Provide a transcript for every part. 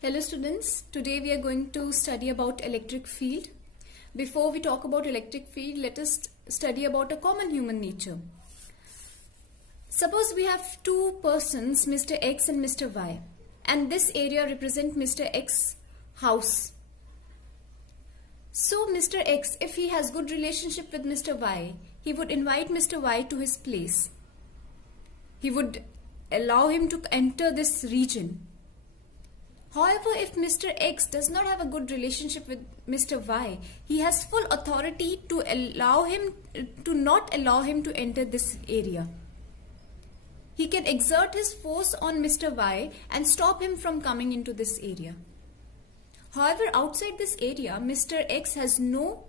Hello students, today we are going to study about electric field. Before we talk about electric field, let us study about a common human nature. Suppose we have two persons, Mr. X and Mr. Y, and this area represents Mr. X house. So Mr. X, if he has good relationship with Mr. Y, he would invite Mr. Y to his place. He would allow him to enter this region. However, if Mr. X does not have a good relationship with Mr. Y, he has full authority to not allow him to enter this area. He can exert his force on Mr. Y and stop him from coming into this area. However, outside this area, Mr. X has no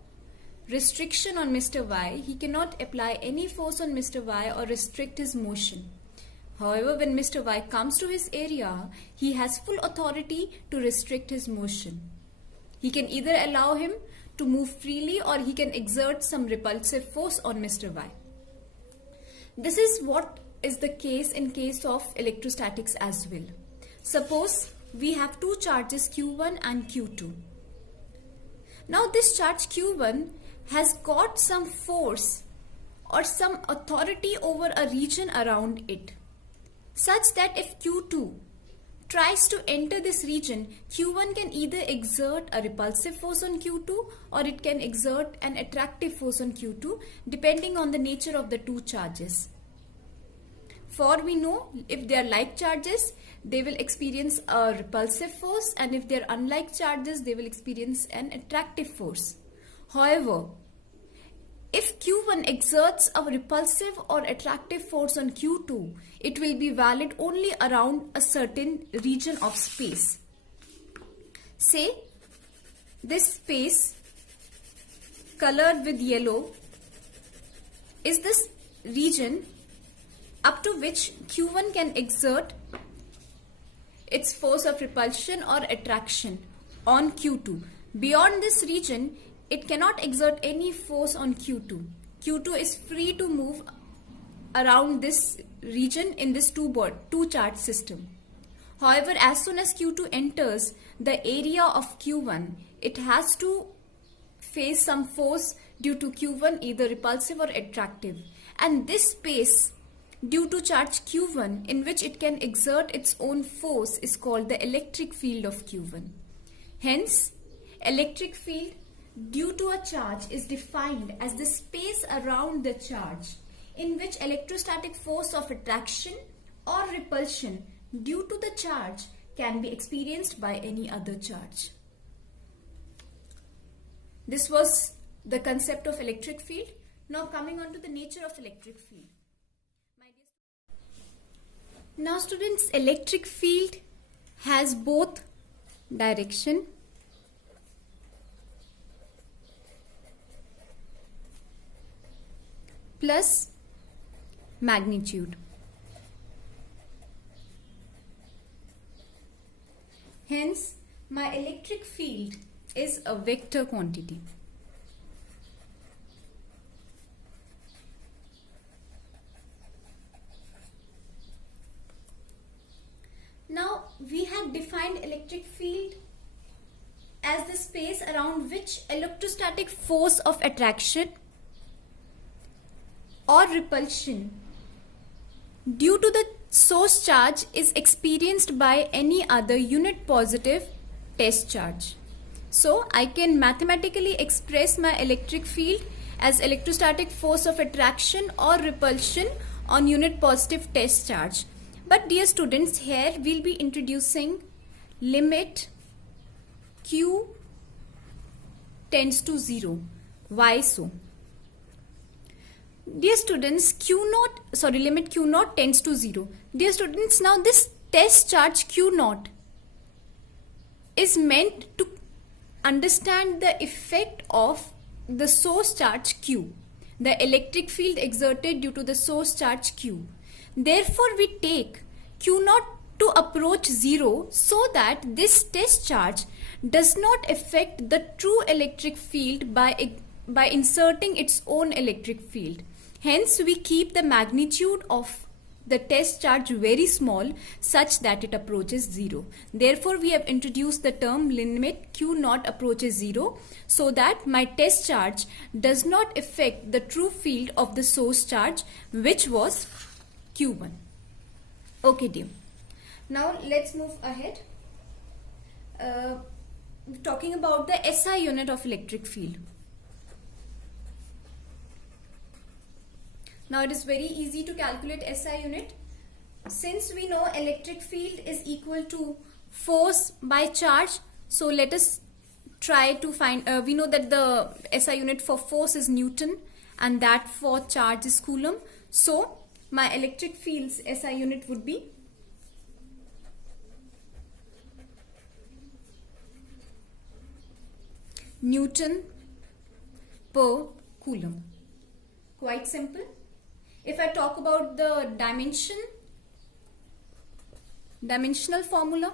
restriction on Mr. Y. He cannot apply any force on Mr. Y or restrict his motion. However, when Mr. Y comes to his area, he has full authority to restrict his motion. He can either allow him to move freely or he can exert some repulsive force on Mr. Y. This is what is the case in case of electrostatics as well. Suppose we have two charges Q1 and Q2. Now this charge Q1 has got some force or some authority over a region around it, such that if Q2 tries to enter this region, Q1 can either exert a repulsive force on Q2 or it can exert an attractive force on Q2 depending on the nature of the two charges. For we know if they are like charges, they will experience a repulsive force, and if they are unlike charges, they will experience an attractive force. However, if Q1 exerts a repulsive or attractive force on Q2, it will be valid only around a certain region of space. Say, this space colored with yellow is this region up to which Q1 can exert its force of repulsion or attraction on Q2. Beyond this region, it cannot exert any force on Q2. Q2 is free to move around this region in this two-charge system. However, as soon as Q2 enters the area of Q1, it has to face some force due to Q1, either repulsive or attractive. And this space due to charge Q1 in which it can exert its own force is called the electric field of Q1. Hence, electric field due to a charge is defined as the space around the charge in which electrostatic force of attraction or repulsion due to the charge can be experienced by any other charge. This was the concept of electric field. Now coming on to the nature of electric field. Now students, electric field has both direction plus magnitude. Hence, my electric field is a vector quantity. Now, we have defined electric field as the space around which electrostatic force of attraction or repulsion due to the source charge is experienced by any other unit positive test charge. So, I can mathematically express my electric field as electrostatic force of attraction or repulsion on unit positive test charge. But dear students, here we will be introducing limit Q tends to 0. Why so? Dear students, limit Q naught tends to 0. Dear students, now this test charge Q naught is meant to understand the effect of the source charge Q, the electric field exerted due to the source charge Q. Therefore, we take Q naught to approach 0 so that this test charge does not affect the true electric field by inserting its own electric field. Hence, we keep the magnitude of the test charge very small such that it approaches 0. Therefore, we have introduced the term limit Q naught approaches 0 so that my test charge does not affect the true field of the source charge, which was Q1. Okay, dear. Now let's move ahead. Talking about the SI unit of electric field. Now it is very easy to calculate SI unit. Since we know electric field is equal to force by charge, so let us try to find, we know that the SI unit for force is Newton and that for charge is Coulomb. So my electric field's SI unit would be Newton per Coulomb. Quite simple. If I talk about the dimensional formula,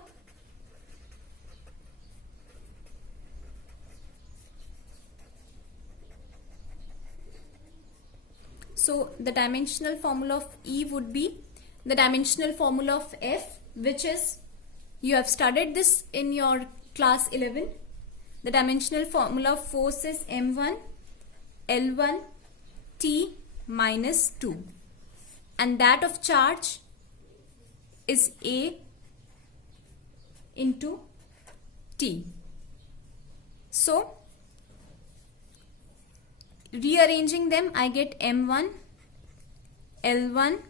so the dimensional formula of E would be the dimensional formula of F, which is, you have studied this in your class 11. The dimensional formula of force is M1 L1 T minus 2, and that of charge is A into T. So rearranging them, I get M1 L1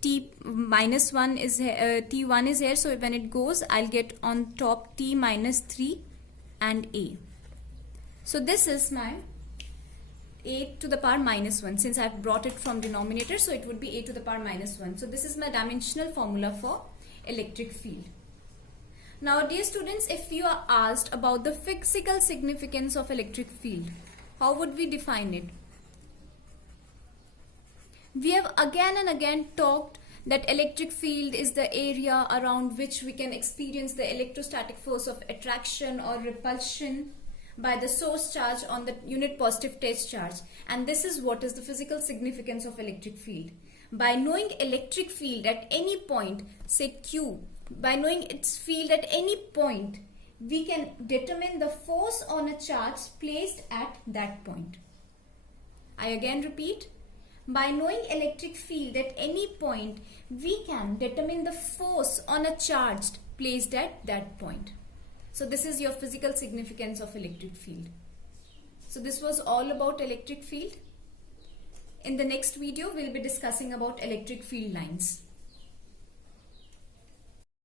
T minus 1 is T1 is here, so when it goes I'll get on top T minus 3 and A. So this is my A to the power minus 1, since I have brought it from denominator, so it would be A to the power minus 1. So this is my dimensional formula for electric field. Now dear students, if you are asked about the physical significance of electric field, how would we define it? We have again and again talked that electric field is the area around which we can experience the electrostatic force of attraction or repulsion by the source charge on the unit positive test charge, and this is what is the physical significance of electric field. By knowing electric field at any point, say Q, by knowing its field at any point, we can determine the force on a charge placed at that point. I again repeat, by knowing electric field at any point, we can determine the force on a charge placed at that point. So this is your physical significance of electric field. So this was all about electric field. In the next video, we'll be discussing about electric field lines.